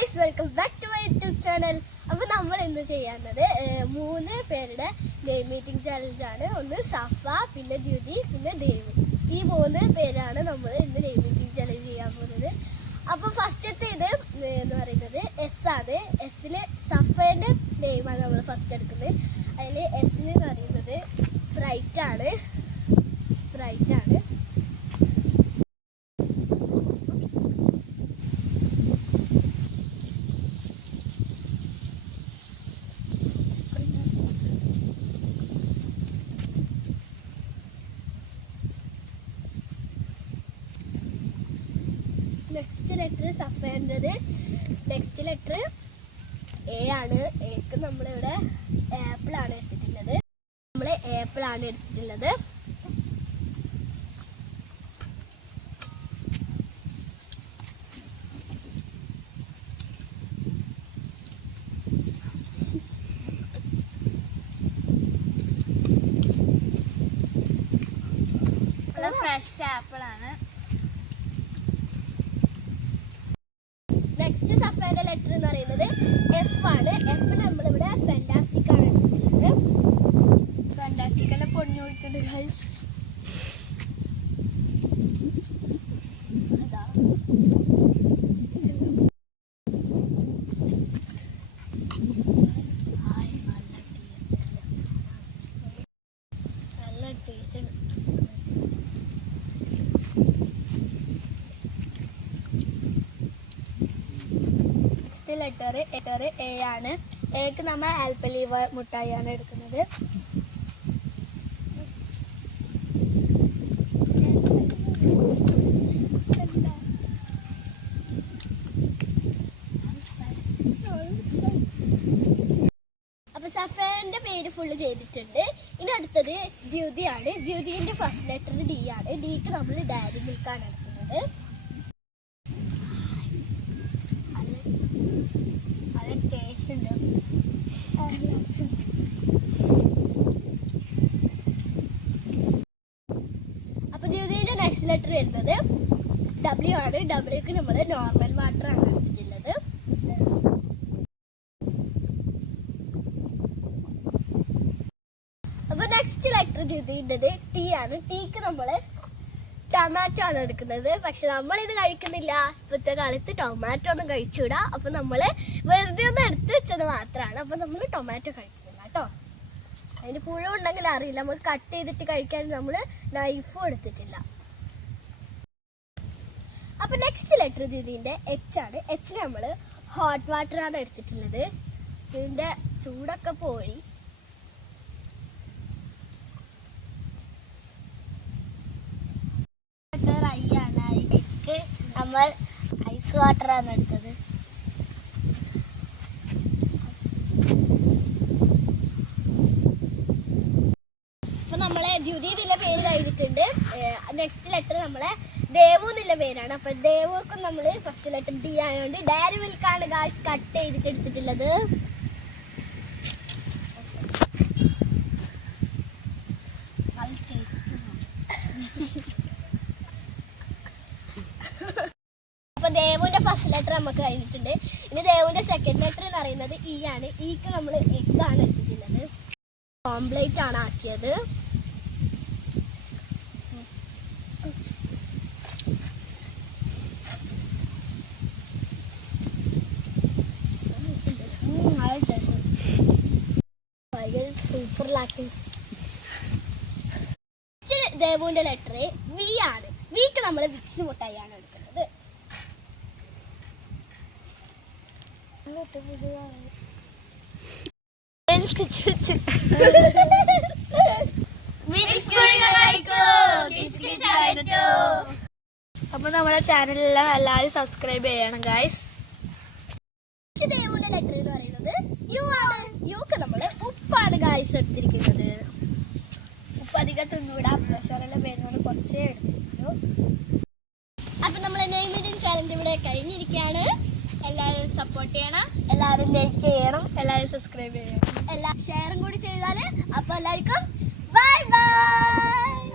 guys, welcome back to my YouTube channel. അപ്പോൾ നമ്മൾ ഇന്ന് ചെയ്യുന്നത് 3 പേരുടെ ഗെയിം മീറ്റിംഗ് ചാലഞ്ച് ആണ്. ഒന്ന് സഫ, പിന്നെ ദ്യുതി, പിന്നെ ദേവ്. ഈ 3 പേരാണ് നമ്മൾ ഇന്ന് ഗെയിം മീറ്റിംഗ് ചാലഞ്ച് ചെയ്യാൻ പോകുന്നത്. അപ്പോൾ ഫസ്റ്റത്തെ ഇത് എന്ന് പറയുന്നത് എസ് ആണ്. എസ്സില് സഫേൻ്റെ നെയിമാണ് നമ്മൾ ഫസ്റ്റ് എടുക്കുന്നത്. അതിൽ എസ്സിൽ എന്ന് പറയുന്നത് സ്പ്രൈറ്റ് ആണ്. നെക്സ്റ്റ് ലെറ്റർ സഫേൻ്റെത്. നെക്സ്റ്റ് ലെറ്റർ എ ആണ്. എക്ക് നമ്മളിവിടെ ആപ്പിൾ ആണ് എടുത്തിട്ടുള്ളത്. ഫ്രഷ് ആപ്പിൾ ആണ്. നെക്സ്റ്റ് സഫേന്റെ ലെറ്റർ എന്ന് പറയുന്നത് എഫ് ആണ്. എഫ് നമ്മളിവിടെ ഫാന്റാസ്റ്റിക് ആണ് എടുത്തിട്ടുള്ളത്. ഫാന്റാസ്റ്റിക് എല്ലാം പൊടിഞ്ഞു കൊടുത്തിട്ടുണ്ട് ഗൈസ്. നല്ല ടേസ്റ്റ് ഉണ്ട്. ലെറ്റർ എ ആണ്. എക്ക് നമ്മൾ ആൽപ്പലീവ മുട്ടായിയാണ് എടുക്കുന്നത്. അപ്പൊ സഫേന്റെ പേര് ഫുള്ള് ചെയ്തിട്ടുണ്ട്. ഇനി അടുത്തത് ദ്യുതിയാണ്. ദ്യുതിന്റെ ഫസ്റ്റ് ലെറ്റർ ഡി ആണ്. ഡിക്ക് നമ്മൾ ഡയറി മിൽക്കാണ് എടുക്കുന്നത്. അപ്പൊ ദ്യുതിന്റെ നെക്സ്റ്റ് ലെറ്റർ വരുന്നത് ഡബ്ല്യു ആണ്. ഡബ്ല്യൂക്ക് നമ്മൾ നോർമൽ വാട്ടർ ആണ് എടുത്തിട്ടുള്ളത്. അപ്പൊ നെക്സ്റ്റ് ലെറ്റർ ദ്യുതിൻ്റെത് ടി ആണ്. ടീക്ക് നമ്മള് ടൊമാറ്റോ ആണ് എടുക്കുന്നത്. പക്ഷെ നമ്മളിത് കഴിക്കുന്നില്ല. ഇപ്പോഴത്തെ കാലത്ത് ടൊമാറ്റോ ഒന്നും കഴിച്ചുകൂടാ. അപ്പൊ നമ്മള് വെറുതെ ഒന്ന് എടുത്തു വെച്ചത് മാത്രമാണ്. അപ്പൊ നമ്മൾ ടൊമാറ്റോ കഴിക്കുന്നില്ല കേട്ടോ. അതിന് പുഴ ഉണ്ടെങ്കിൽ അറിയില്ല. നമുക്ക് കട്ട് ചെയ്തിട്ട് കഴിക്കാൻ നമ്മൾ നൈഫും എടുത്തിട്ടില്ല. അപ്പൊ നെക്സ്റ്റ് ലെറ്റർ ഇതിന്റെ എച്ച് ആണ്. എച്ചിന് നമ്മൾ ഹോട്ട് വാട്ടർ ആണ് എടുത്തിട്ടുള്ളത്. ഇതിന്റെ ചൂടൊക്കെ പോയി. ഐ ആണ്. ഐക്ക് നമ്മൾ ഐസ് വാട്ടർ ആണ് എടുത്തത്. നമ്മളെ ദ്യുതി എന്നുള്ള പേര് കഴിഞ്ഞിട്ടുണ്ട്. നെക്സ്റ്റ് ലെറ്റർ നമ്മളെ ദേവു എന്നുള്ള പേരാണ്. അപ്പൊ ദേവുക്കും നമ്മൾ ഫസ്റ്റ് ലെറ്റർ ഡി ആയതുകൊണ്ട് ഡയറി മിൽക്കാണ് ഗായ്സ് കട്ട് ചെയ്തിട്ട് എടുത്തിട്ടുള്ളത്. അപ്പൊ ദേവുവിന്റെ ഫസ്റ്റ് ലെറ്റർ നമുക്ക് കഴിഞ്ഞിട്ടുണ്ട്. ഇനി ദേവുവിന്റെ സെക്കൻഡ് ലെറ്റർ എന്ന് പറയുന്നത് ഇ ആണ്. ഇക്ക് നമ്മൾ എഗ് ആണ് എടുത്തിട്ടുള്ളത്. ഓംപ്ലേറ്റ് ആണ് ആക്കിയത്. സൂപ്പറിലാക്കി. ദേവുവിന്റെ ലെറ്റർ വി ആണ്. വിക്ക് നമ്മൾ വിക്സ് മുട്ടായിയാണ് എടുക്കുന്നത്. അപ്പൊ നമ്മളെ ചാനലിലെ എല്ലാവരും സബ്സ്ക്രൈബ് ചെയ്യണം ഗൈസ്. ദേവുവിന്റെ ലെറ്റർ എന്ന് പറയുന്നത് യു ആണ്. യുക്ക് നമ്മള് ഉപ്പാണ് ഗൈസ് എടുത്തിരിക്കുന്നത്. ഉപ്പ് അധികം തിന്നൂടാ. പ്രഷറെല്ലാം വരുന്നത് കുറച്ചേ എടുത്തിട്ടുള്ളൂ. അപ്പൊ നമ്മളെ നെയിം മീറ്റിംഗ് ചാലഞ്ച് ഇവിടെ കഴിഞ്ഞിരിക്കുകയാണ്. എല്ലാവരും സപ്പോർട്ട് ചെയ്യണം, എല്ലാവരും ലൈക്ക് ചെയ്യണം, എല്ലാവരും സബ്സ്ക്രൈബ് ചെയ്യണം, എല്ലാ ഷെയറും കൂടി ചെയ്താല്. അപ്പൊ എല്ലാവർക്കും ബൈ ബൈ.